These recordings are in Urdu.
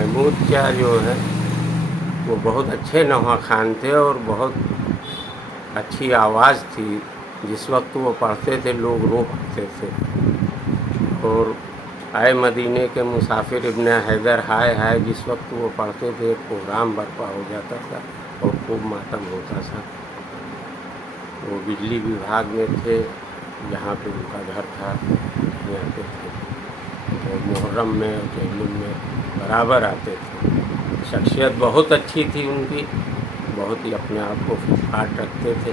محمود کیا جو ہے وہ بہت اچھے نوحہ خان تھے اور بہت اچھی آواز تھی. جس وقت وہ پڑھتے تھے لوگ رو پڑتے تھے. اور اے مدینے کے مسافر ابن حیدر ہائے ہائے جس وقت وہ پڑھتے تھے پروگرام برپا ہو جاتا تھا اور خوب ماتم ہوتا تھا. وہ بجلی وبھاگ میں تھے، جہاں پہ ان کا گھر تھا وہیں آتے تھے اور محرم میں اور جہلم میں برابر آتے تھے. شخصیت بہت اچھی تھی ان کی، بہت ہی اپنے آپ کو فٹ فاٹ رکھتے تھے.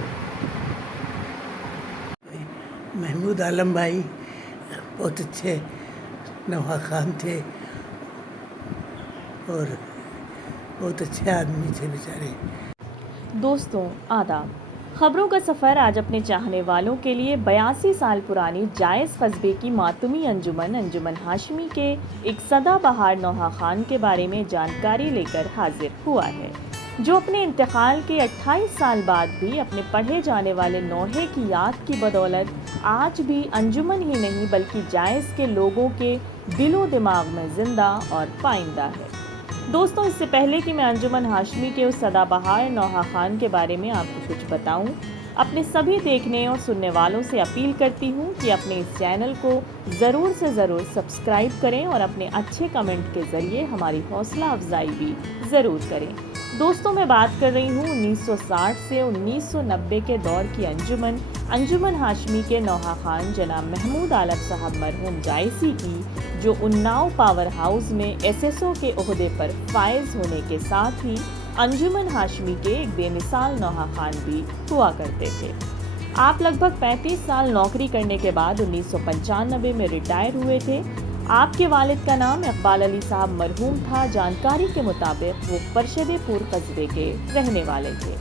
محمود عالم بھائی بہت اچھے نوحہ خان تھے اور بہت اچھے آدمی تھے بیچارے. دوستوں آداب. خبروں کا سفر آج اپنے چاہنے والوں کے لیے 82 سال پرانی جائز قصبے کی ماتمی انجمن ہاشمی کے ایک سدا بہار نوحہ خان کے بارے میں جانکاری لے کر حاضر ہوا ہے، جو اپنے انتقال کے 28 سال بعد بھی اپنے پڑھے جانے والے نوحے کی یاد کی بدولت آج بھی انجمن ہی نہیں بلکہ جائز کے لوگوں کے دل و دماغ میں زندہ اور پائندہ ہے. دوستوں، اس سے پہلے کہ میں انجمن ہاشمی کے اس سدا بہار نوحہ خان کے بارے میں آپ کو کچھ بتاؤں، اپنے سبھی دیکھنے اور سننے والوں سے اپیل کرتی ہوں کہ اپنے اس چینل کو ضرور سے ضرور سبسکرائب کریں اور اپنے اچھے کمنٹ کے ذریعے ہماری حوصلہ افزائی بھی ضرور کریں. دوستوں، میں بات کر رہی ہوں 1960 سے 1990 کے دور کی انجمن ہاشمی کے نوحہ خان جناب محمود عالم صاحب مرحوم جائسی کی، جو اناؤ پاور ہاؤس میں ایس ایس او کے عہدے پر فائز ہونے کے ساتھ ہی انجمن ہاشمی کے ایک بے مثال نوحہ خان بھی ہوا کرتے تھے. آپ لگ بھگ 35 سال نوکری کرنے کے بعد 1995 میں ریٹائر ہوئے تھے. آپ کے والد کا نام اقبال علی صاحب مرحوم تھا. جانکاری کے مطابق وہ پرشد پور قصبے کے رہنے والے تھے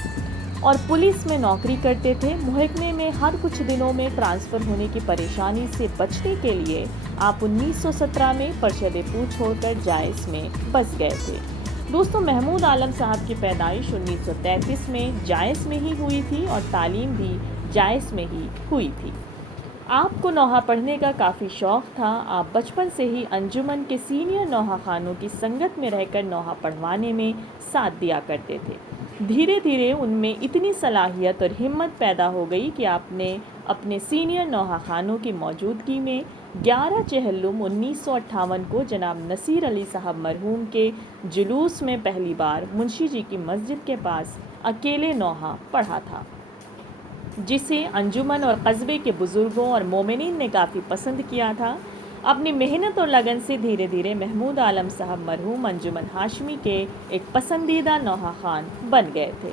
اور پولیس میں نوکری کرتے تھے. محکمے میں ہر کچھ دنوں میں ٹرانسفر ہونے کی پریشانی سے بچنے کے لیے آپ 1917 میں پرشد پور چھوڑ کر جائز میں بس گئے تھے. دوستوں، محمود عالم صاحب کی پیدائش 1933 میں جائز میں ہی ہوئی تھی اور تعلیم بھی جائز میں ہی ہوئی تھی. آپ کو نوحہ پڑھنے کا کافی شوق تھا. آپ بچپن سے ہی انجمن کے سینئر نوحہ خانوں کی سنگت میں رہ کر نوحہ پڑھوانے میں ساتھ دیا کرتے تھے. دھیرے دھیرے ان میں اتنی صلاحیت اور ہمت پیدا ہو گئی کہ آپ نے اپنے سینئر نوحہ خانوں کی موجودگی میں 11 چہلم 1958 کو جناب نصیر علی صاحب مرحوم کے جلوس میں پہلی بار منشی جی کی مسجد کے پاس اکیلے نوحہ پڑھا تھا، جسے انجمن اور قصبے کے بزرگوں اور مومنین نے کافی پسند کیا تھا. اپنی محنت اور لگن سے دھیرے دھیرے محمود عالم صاحب مرحوم انجمن ہاشمی کے ایک پسندیدہ نوحہ خان بن گئے تھے.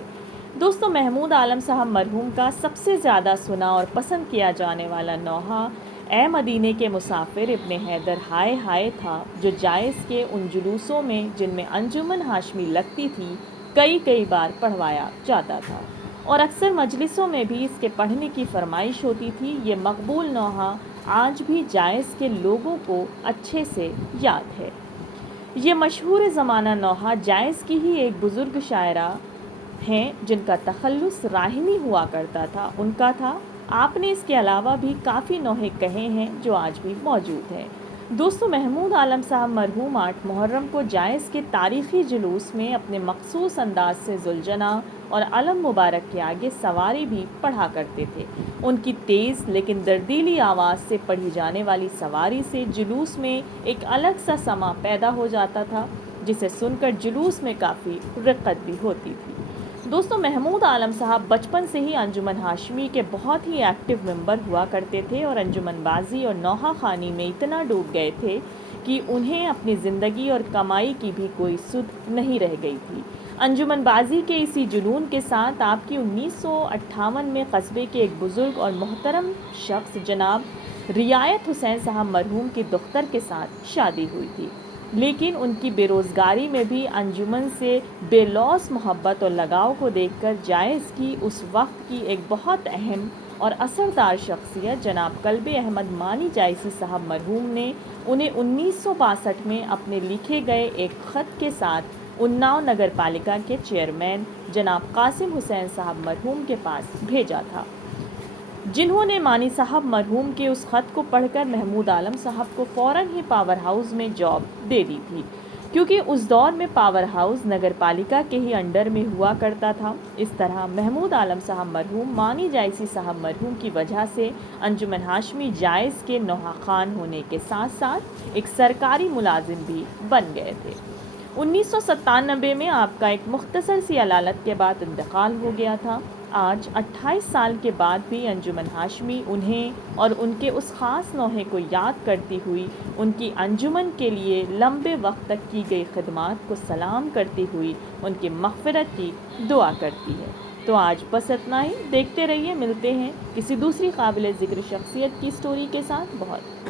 دوستوں، محمود عالم صاحب مرحوم کا سب سے زیادہ سنا اور پسند کیا جانے والا نوحہ اے مدینے کے مسافر ابن حیدر ہائے ہائے تھا، جو جائز کے ان جلوسوں میں جن میں انجمن ہاشمی لگتی تھی کئی بار پڑھوایا جاتا تھا اور اکثر مجلسوں میں بھی اس کے پڑھنے کی فرمائش ہوتی تھی. یہ مقبول نوحہ آج بھی جائز کے لوگوں کو اچھے سے یاد ہے. یہ مشہور زمانہ نوحہ جائز کی ہی ایک بزرگ شاعرہ ہیں جن کا تخلص راہمی ہوا کرتا تھا، ان کا تھا. آپ نے اس کے علاوہ بھی کافی نوحے کہے ہیں جو آج بھی موجود ہیں. دوستو، محمود عالم صاحب مرحوم 8 محرم کو جائز کے تاریخی جلوس میں اپنے مخصوص انداز سے ذوالجناح اور علم مبارک کے آگے سواری بھی پڑھا کرتے تھے. ان کی تیز لیکن دردیلی آواز سے پڑھی جانے والی سواری سے جلوس میں ایک الگ سا سما پیدا ہو جاتا تھا، جسے سن کر جلوس میں کافی رقت بھی ہوتی تھی. دوستو، محمود عالم صاحب بچپن سے ہی انجمن ہاشمی کے بہت ہی ایکٹیو ممبر ہوا کرتے تھے اور انجمن بازی اور نوحہ خانی میں اتنا ڈوب گئے تھے کہ انہیں اپنی زندگی اور کمائی کی بھی کوئی سدھ نہیں رہ گئی تھی. انجمن بازی کے اسی جنون کے ساتھ آپ کی 1958 میں قصبے کے ایک بزرگ اور محترم شخص جناب رعایت حسین صاحب مرحوم کی دختر کے ساتھ شادی ہوئی تھی. لیکن ان کی بے روزگاری میں بھی انجمن سے بے لوث محبت اور لگاؤ کو دیکھ کر جائز کی اس وقت کی ایک بہت اہم اور اثردار شخصیت جناب کلب احمد مانی جائسی صاحب مرحوم نے انہیں 1962 میں اپنے لکھے گئے ایک خط کے ساتھ اناؤ نگر پالیکا کے چیئرمین جناب قاسم حسین صاحب مرحوم کے پاس بھیجا تھا، جنہوں نے مانی صاحب مرحوم کے اس خط کو پڑھ کر محمود عالم صاحب کو فوراً ہی پاور ہاؤس میں جاب دے دی تھی. کیونکہ اس دور میں پاور ہاؤس نگر پالیکا کے ہی انڈر میں ہوا کرتا تھا۔ اس طرح محمود عالم صاحب مرحوم، مانی جائسی صاحب مرحوم کی وجہ سے انجمن ہاشمی جائز کے نوحہ خان ہونے کے ساتھ ساتھ ایک سرکاری ملازم بھی بن گئے تھے۔ 1997 میں آپ کا ایک مختصر سی علالت کے بعد انتقال ہو گیا تھا۔ آج 28 سال کے بعد بھی انجمن ہاشمی انہیں اور ان کے اس خاص نوحے کو یاد کرتی ہوئی ان کی انجمن کے لیے لمبے وقت تک کی گئی خدمات کو سلام کرتی ہوئی ان کی مغفرت کی دعا کرتی ہے۔ تو آج بس اتنا ہی، دیکھتے رہیے، ملتے ہیں کسی دوسری قابل ذکر شخصیت کی سٹوری کے ساتھ۔ بہت